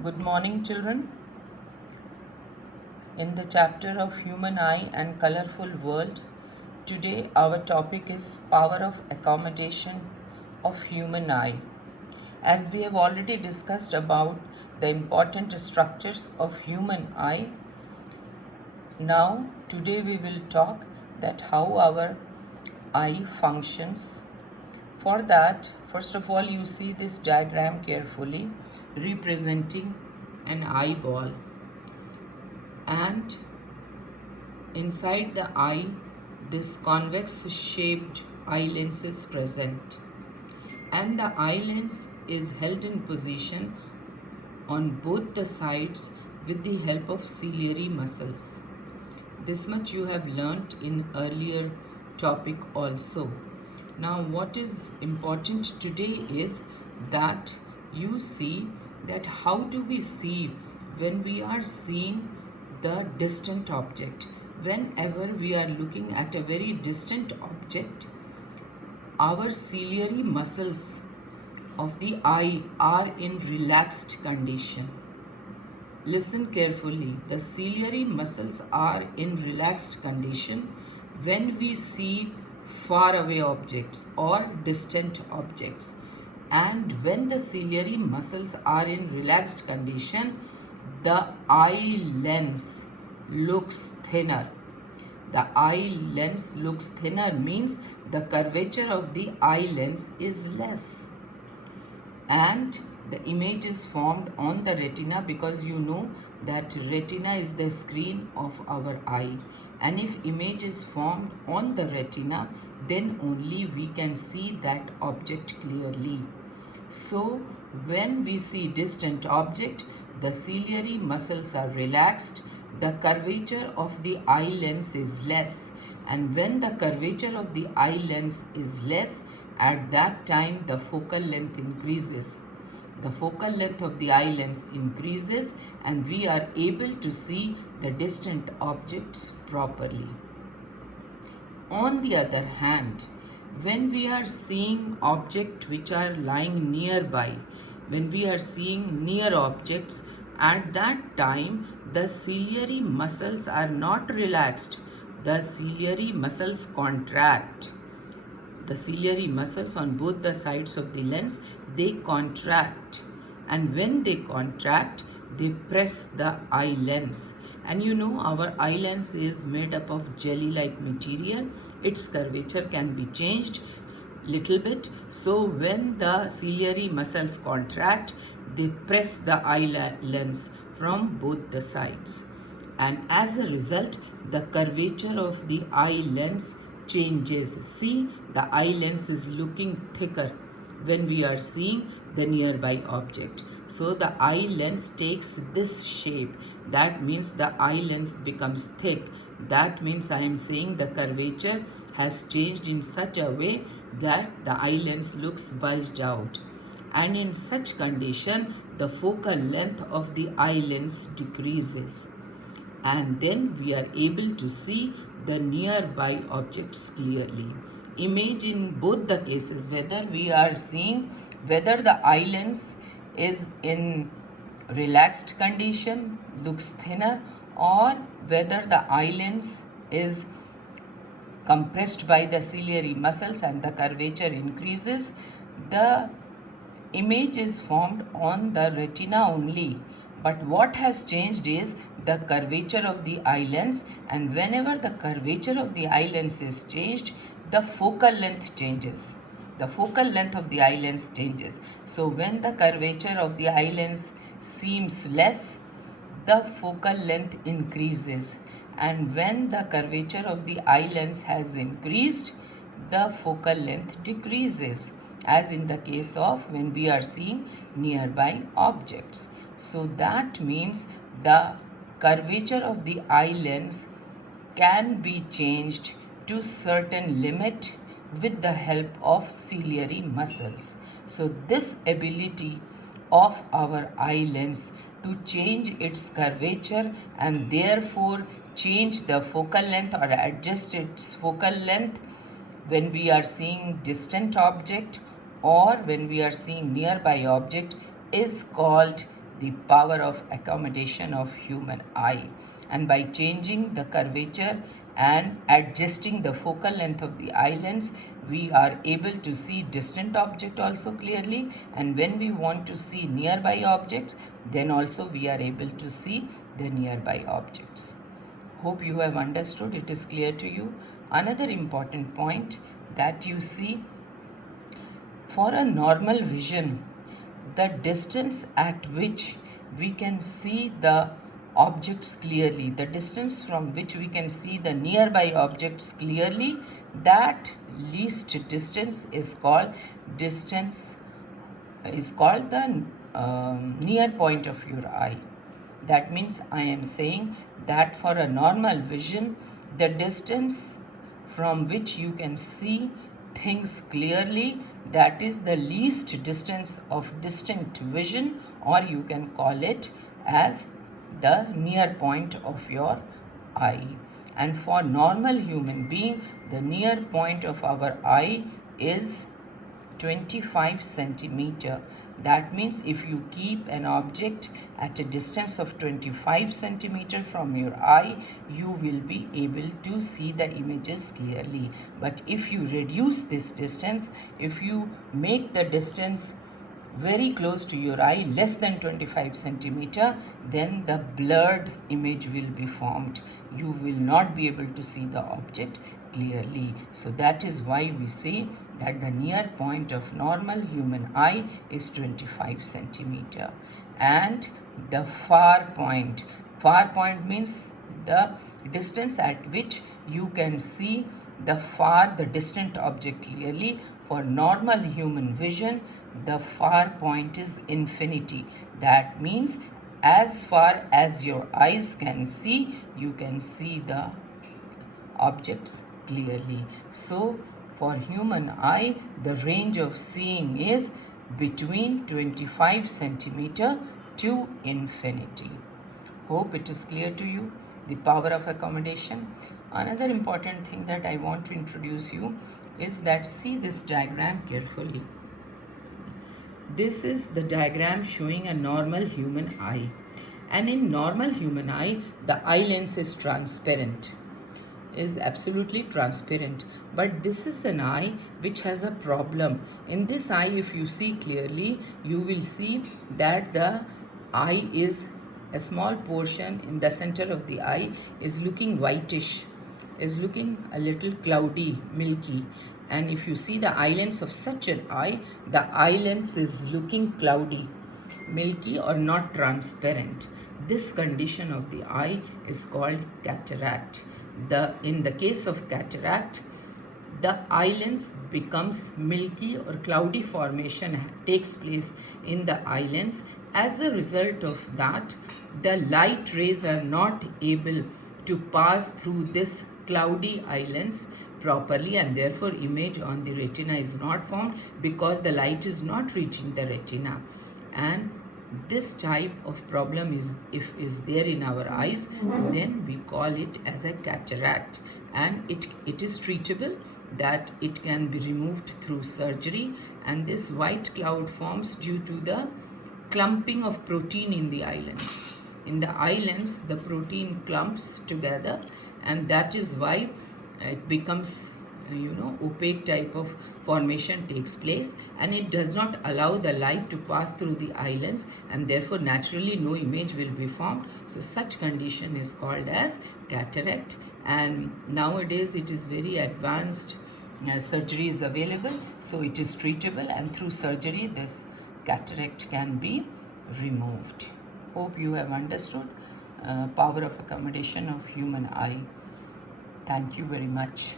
Good morning, children. In the chapter of Human Eye and Colorful World, today our topic is Power of Accommodation of Human Eye. As we have already discussed about the important structures of human eye, now today we will talk that how our eye functions. For that, first of all, you see this diagram carefully representing an eyeball, and inside the eye this convex shaped eye lens is present, and the eye lens is held in position on both the sides with the help of ciliary muscles. This much you have learnt in earlier topic also. Now what is important today is that you see that how do we see when we are seeing the distant object. Whenever we are looking at a very distant object, our ciliary muscles of the eye are in relaxed condition. Listen carefully. The ciliary muscles are in relaxed condition when we see far away objects or distant objects. And when the ciliary muscles are in relaxed condition, the eye lens looks thinner. The eye lens looks thinner means the curvature of the eye lens is less. And the image is formed on the retina, because you know that retina is the screen of our eye. And if image is formed on the retina, then only we can see that object clearly. So when we see distant object, the ciliary muscles are relaxed, the curvature of the eye lens is less, and when the curvature of the eye lens is less, at that time the focal length increases. The focal length of the eye lens increases and we are able to see the distant objects properly. On the other hand, when we are seeing objects which are lying nearby, when we are seeing near objects, at that time the ciliary muscles are not relaxed. The ciliary muscles contract. The ciliary muscles on both the sides of the lens, they contract, and when they contract, they press the eye lens. And you know our eye lens is made up of jelly-like material. Its curvature can be changed little bit. So when the ciliary muscles contract, they press the eye lens from both the sides. And as a result, the curvature of the eye lens changes. See, the eye lens is looking thicker when we are seeing the nearby object. So the eye lens takes this shape. That means the eye lens becomes thick. That means I am saying the curvature has changed in such a way that the eye lens looks bulged out. And in such condition, the focal length of the eye lens decreases. And then we are able to see the nearby objects clearly. Image in both the cases, whether we are seeing whether the eye lens is in relaxed condition, looks thinner, or whether the eye lens is compressed by the ciliary muscles and the curvature increases, the image is formed on the retina only. But what has changed is the curvature of the eye lens, and whenever the curvature of the eye lens is changed, the focal length changes. The focal length of the eye lens changes. So when the curvature of the eye lens seems less, the focal length increases. And when the curvature of the eye lens has increased, the focal length decreases, as in the case of when we are seeing nearby objects. So that means the curvature of the eye lens can be changed to certain limit with the help of ciliary muscles. So this ability of our eye lens to change its curvature and therefore change the focal length or adjust its focal length when we are seeing distant object or when we are seeing nearby object is called the power of accommodation of human eye. And by changing the curvature and adjusting the focal length of the eye lens, we are able to see distant object also clearly, and when we want to see nearby objects, then also we are able to see the nearby objects. Hope you have understood, it is clear to you. Another important point that you see, for a normal vision, the distance at which we can see the objects clearly, the distance from which we can see the nearby objects clearly, that least distance is called the near point of your eye. That means I am saying that for a normal vision, the distance from which you can see things clearly, that is the least distance of distinct vision, or you can call it as the near point of your eye. And for normal human being, the near point of our eye is 25 centimeter. That means if you keep an object at a distance of 25 centimeter from your eye, you will be able to see the images clearly. But if you reduce this distance, if you make the distance very close to your eye, less than 25 centimeter, then the blurred image will be formed. You will not be able to see the object clearly. So that is why we say that the near point of normal human eye is 25 centimeter. And the far point means the distance at which you can see the distant object clearly. For normal human vision, the far point is infinity. That means as far as your eyes can see, you can see the objects clearly. So for human eye, the range of seeing is between 25 centimeter to infinity. Hope it is clear to you, the power of accommodation. Another important thing that I want to introduce you is that, see this diagram carefully. This is the diagram showing a normal human eye. And in normal human eye, the eye lens is transparent, is absolutely transparent. But this is an eye which has a problem. In this eye, if you see clearly, you will see that the eye is, a small portion in the center of the eye is looking whitish, is looking a little cloudy, milky. And if you see the eye lens of such an eye, the eye lens is looking cloudy, milky, or not transparent. This condition of the eye is called cataract. In the case of cataract, the eye lens becomes milky or cloudy formation takes place in the eye lens. As a result of that, the light rays are not able to pass through this cloudy eye lens properly, and therefore image on the retina is not formed because the light is not reaching the retina. And this type of problem is there in our eyes, then we call it as a cataract, and it is treatable, that it can be removed through surgery. And this white cloud forms due to the clumping of protein in the eye lens. In the eye lens, the protein clumps together, and that is why it becomes opaque type of formation takes place, and it does not allow the light to pass through the eye lens, and therefore naturally no image will be formed. So such condition is called as cataract, and nowadays it is very advanced. Surgery is available, so it is treatable, and through surgery this cataract can be removed. Hope you have understood power of accommodation of human eye. Thank you very much.